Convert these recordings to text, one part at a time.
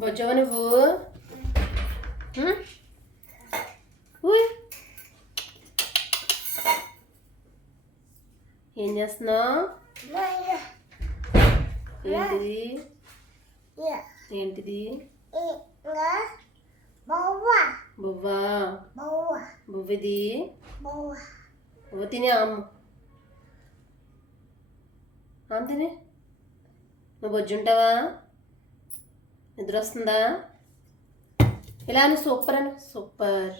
బొజ్జవ నువ్వు ఉయ్. ఏం చేస్తున్నావు? ఏంటిది ఏంటిది? బొవ్వా బొవ్విది బొవ్వ తినే అమ్ము తినే. నువ్వు బొజ్జుంటావా? నిద్ర వస్తుందా? ఇలా నువ్వు సూపర్ అని సూపర్.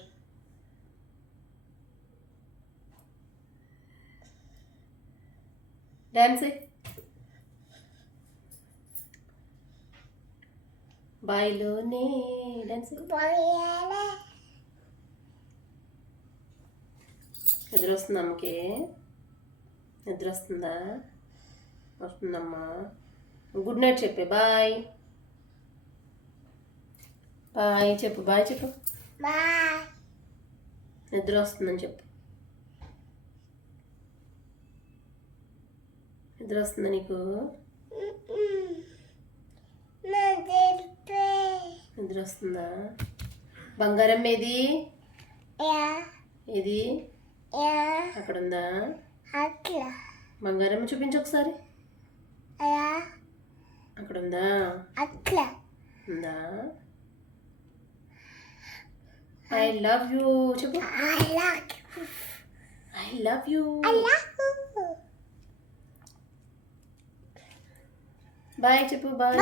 Dance బాయిలోనే dance. నిద్ర వస్తుందా అమ్మకి? నిద్ర వస్తుందా? వస్తుందమ్మా. గుడ్ నైట్ చెప్పే. బాయ్ బాయ్ చెప్పు. బాయ్ చెప్పు. నిద్ర వస్తుందని చెప్పు. నిద్ర వస్తుందా నీకు? నిద్ర వస్తుందా? బంగారం ఏది? ఏది? అక్కడ ఉందా? బంగారం చూపించు ఒకసారి. అక్కడ ఉందా? ఉందా? ఐ లవ్ యూ చెప్పు. I love you. బాయ్ చెప్పు. బాయ్.